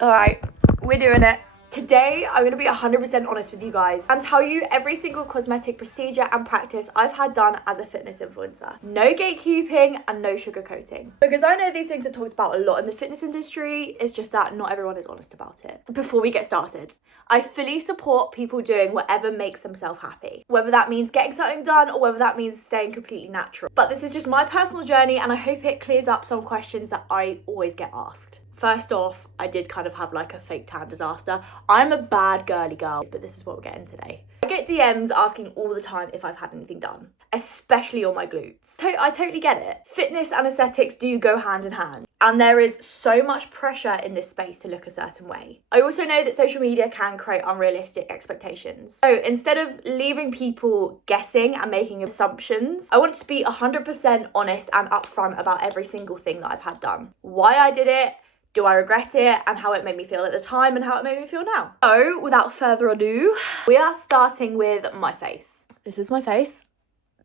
All right, we're doing it. Today, I'm going to be 100% honest with you guys and tell you every single cosmetic procedure and practice I've had done as a fitness influencer. No gatekeeping and no sugarcoating. Because I know these things are talked about a lot in the fitness industry, it's just that not everyone is honest about it. Before we get started, I fully support people doing whatever makes themselves happy. Whether that means getting something done or whether that means staying completely natural. But this is just my personal journey and I hope it clears up some questions that I always get asked. First off, I did kind of have like a fake tan disaster. I'm a bad girly girl, but this is what we're getting today. I get DMs asking all the time if I've had anything done, especially on my glutes. I totally get it. Fitness and aesthetics do go hand in hand, and there is so much pressure in this space to look a certain way. I also know that social media can create unrealistic expectations. So instead of leaving people guessing and making assumptions, I want to be 100% honest and upfront about every single thing that I've had done. Why I did it, do I regret it, and how it made me feel at the time and how it made me feel now. So without further ado, we are starting with my face. This is my face.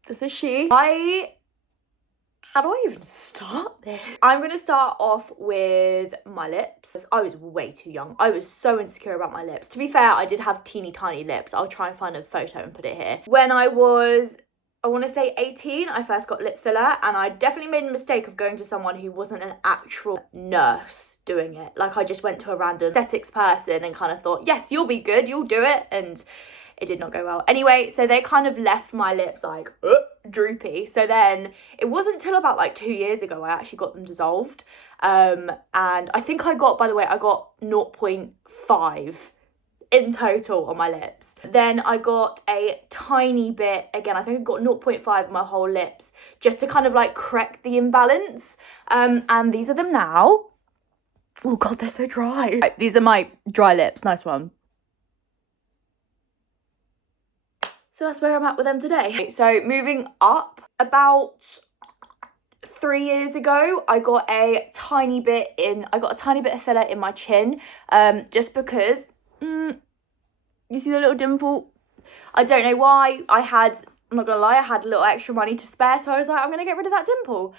This is she. How do I even start this? I'm going to start off with my lips. I was way too young. I was so insecure about my lips. To be fair, I did have teeny tiny lips. I'll try and find a photo and put it here. When I was, I want to say 18, I first got lip filler, and I definitely made a mistake of going to someone who wasn't an actual nurse doing it. Like, I just went to a random aesthetics person and kind of thought, yes, you'll be good, you'll do it, and it did not go well. Anyway, so they kind of left my lips like droopy. So then it wasn't until about like 2 years ago I actually got them dissolved. And I think I got 0.5 in total on my lips. Then I got a tiny bit, again, I think I got 0.5 on my whole lips just to kind of like correct the imbalance. And these are them now. Oh God, they're so dry. Right, these are my dry lips, nice one. So that's where I'm at with them today. So moving up, about 3 years ago, I got a tiny bit of filler in my chin, just because, you see the little dimple? I don't know why. I'm not gonna lie, I had a little extra money to spare, so I was like, I'm gonna get rid of that dimple.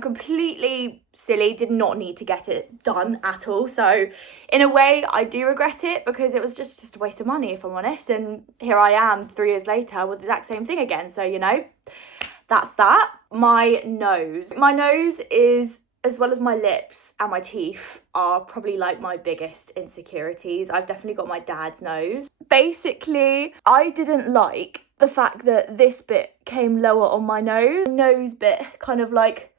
Completely silly, did not need to get it done at all. So in a way, I do regret it because it was just a waste of money, if I'm honest. And here I am 3 years later with the exact same thing again. So, you know, that's that. My nose is, as well as my lips and my teeth, are probably like my biggest insecurities. I've definitely got my dad's nose. Basically, I didn't like the fact that this bit came lower on my nose bit kind of like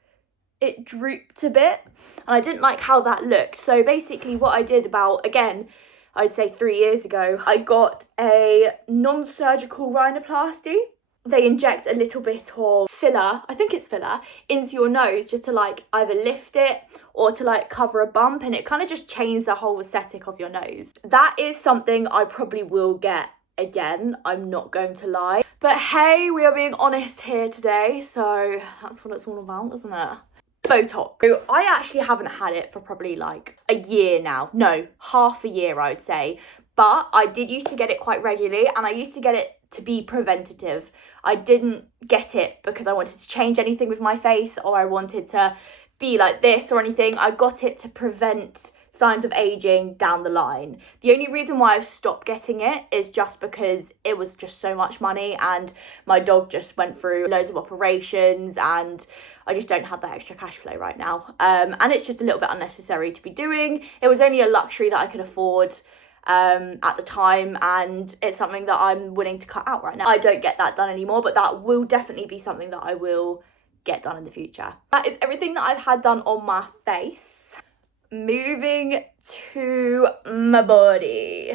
it drooped a bit, and I didn't like how that looked. So basically what I did about, again, I'd say 3 years ago, I got a non-surgical rhinoplasty. They inject a little bit of filler, I think it's filler, into your nose just to like either lift it or to like cover a bump, and it kind of just changes the whole aesthetic of your nose. That is something I probably will get again, I'm not going to lie. But hey, we are being honest here today, so that's what it's all about, isn't it? Botox. So I actually haven't had it for probably like a year now. No, half a year I would say. But I did used to get it quite regularly, and I used to get it to be preventative. I didn't get it because I wanted to change anything with my face or I wanted to be like this or anything. I got it to prevent signs of aging down the line. The only reason why I've stopped getting it is just because it was just so much money, and my dog just went through loads of operations and I just don't have that extra cash flow right now. And it's just a little bit unnecessary to be doing. It was only a luxury that I could afford at the time, and it's something that I'm willing to cut out right now. I don't get that done anymore, but that will definitely be something that I will get done in the future. That is everything that I've had done on my face. Moving to my body.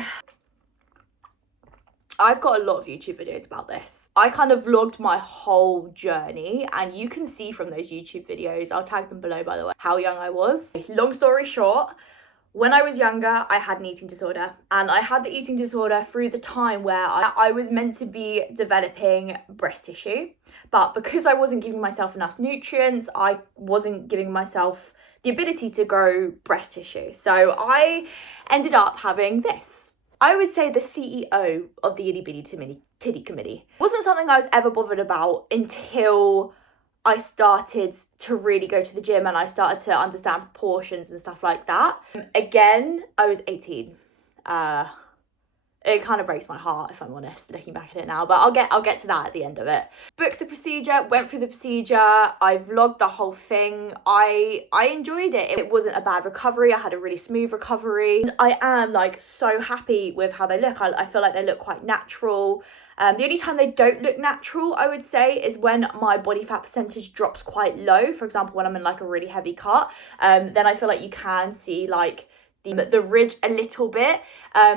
I've got a lot of YouTube videos about this. I kind of vlogged my whole journey, and you can see from those YouTube videos, I'll tag them below by the way, how young I was. Long story short, when I was younger, I had an eating disorder, and I had the eating disorder through the time where I was meant to be developing breast tissue, but because I wasn't giving myself enough nutrients, I wasn't giving myself the ability to grow breast tissue. So I ended up having this. I would say the CEO of the Itty Bitty Titty Committee. It wasn't something I was ever bothered about until I started to really go to the gym and I started to understand proportions and stuff like that. Again, I was 18. It kind of breaks my heart, if I'm honest, looking back at it now, but I'll get to that at the end of it. Booked the procedure, went through the procedure, I vlogged the whole thing. I enjoyed it. It wasn't a bad recovery. I had a really smooth recovery. I am like so happy with how they look. I feel like they look quite natural. The only time they don't look natural, I would say, is when my body fat percentage drops quite low. For example, when I'm in like a really heavy cut, then I feel like you can see like the ridge a little bit,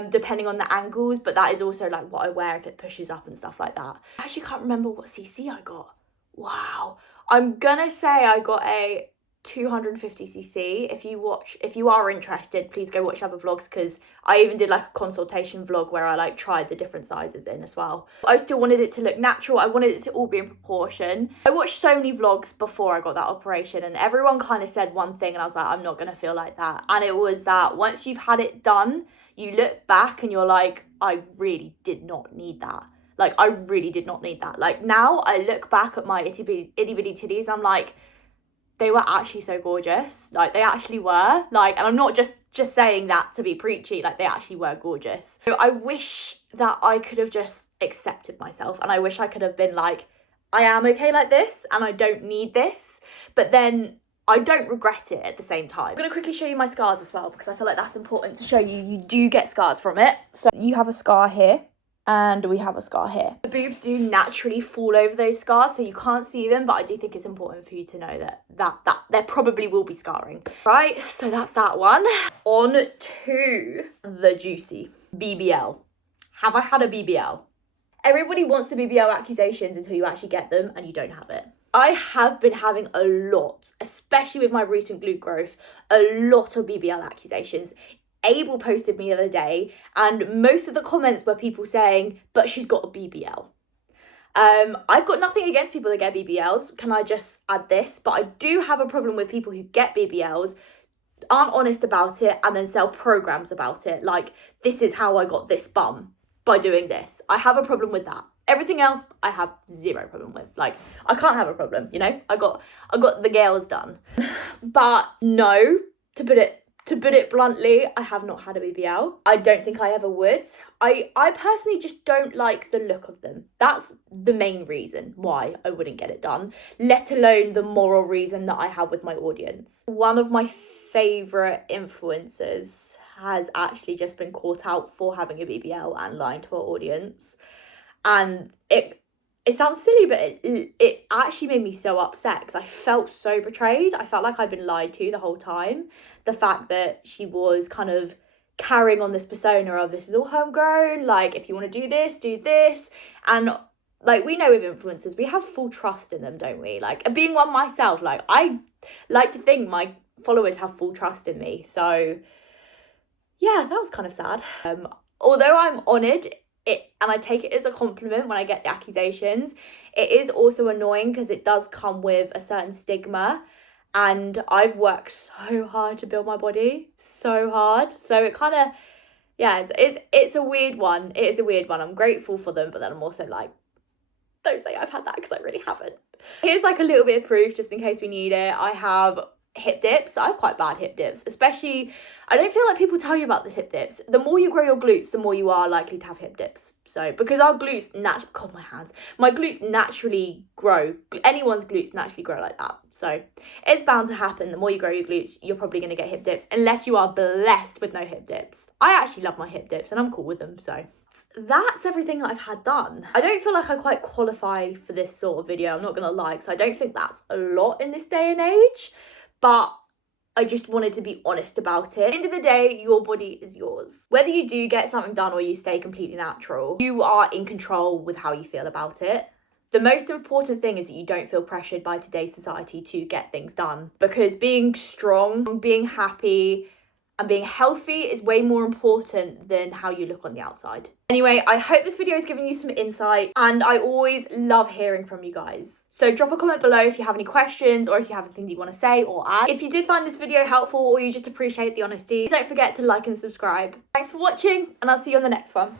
depending on the angles, but that is also like what I wear if it pushes up and stuff like that. I actually can't remember what cc I got. Wow. I'm gonna say I got a 250cc. If you are interested, please go watch other vlogs, because I even did like a consultation vlog where I like tried the different sizes in as well. I still wanted it to look natural. I wanted it to all be in proportion. I watched so many vlogs before I got that operation and everyone kind of said one thing and I was like, I'm not gonna feel like that. And it was that once you've had it done, you look back and you're like, I really did not need that. Like, I really did not need that. Like, now I look back at my itty bitty titties, I'm like, they were actually so gorgeous. Like, they actually were. Like, and I'm not just saying that to be preachy. Like, they actually were gorgeous. So I wish that I could have just accepted myself, and I wish I could have been like, I am okay like this and I don't need this. But then I don't regret it at the same time. I'm gonna quickly show you my scars as well, because I feel like that's important to show you. You do get scars from it. So you have a scar here. And we have a scar here. The boobs do naturally fall over those scars, so you can't see them, but I do think it's important for you to know that there probably will be scarring. Right, so that's that one. On to the juicy BBL. Have I had a BBL? Everybody wants the BBL accusations until you actually get them and you don't have it. I have been having a lot, especially with my recent glute growth, a lot of BBL accusations. Abel posted me the other day and most of the comments were people saying, but she's got a BBL. I've got nothing against people that get BBLs, can I just add this? But I do have a problem with people who get BBLs, aren't honest about it, and then sell programs about it. Like, this is how I got this bum, by doing this. I have a problem with that. Everything else, I have zero problem with. Like, I can't have a problem, you know? I got the girls done. But no, to put it bluntly, I have not had a BBL. I don't think I ever would. I personally just don't like the look of them. That's the main reason why I wouldn't get it done, let alone the moral reason that I have with my audience. One of my favourite influencers has actually just been caught out for having a BBL and lying to her audience. And it sounds silly, but it actually made me so upset because I felt so betrayed. I felt like I'd been lied to the whole time. The fact that she was kind of carrying on this persona of, this is all homegrown, like, if you want to do this. And like, we know with influencers, we have full trust in them, don't we? Like, being one myself, like, I like to think my followers have full trust in me. So yeah, that was kind of sad. Although I'm honoured, and I take it as a compliment when I get the accusations, it is also annoying because it does come with a certain stigma, and I've worked so hard to build my body, so hard. So it kind of, yeah, it's a weird one. It is a weird one. I'm grateful for them, but then I'm also like, don't say I've had that because I really haven't. Here's like a little bit of proof just in case we need it. I have hip dips. I have quite bad hip dips, especially, I don't feel like people tell you about this hip dips. The more you grow your glutes, the more you are likely to have hip dips. So because our glutes my glutes naturally grow. Anyone's glutes naturally grow like that. So it's bound to happen. The more you grow your glutes, you're probably going to get hip dips, unless you are blessed with no hip dips. I actually love my hip dips and I'm cool with them. So that's everything that I've had done. I don't feel like I quite qualify for this sort of video, I'm not gonna lie, because I don't think that's a lot in this day and age. But I just wanted to be honest about it. At the end of the day, your body is yours. Whether you do get something done or you stay completely natural, you are in control with how you feel about it. The most important thing is that you don't feel pressured by today's society to get things done, because being strong, being happy, and being healthy is way more important than how you look on the outside. Anyway, I hope this video has given you some insight, and I always love hearing from you guys. So drop a comment below if you have any questions or if you have anything that you want to say or add. If you did find this video helpful or you just appreciate the honesty, don't forget to like and subscribe. Thanks for watching, and I'll see you on the next one.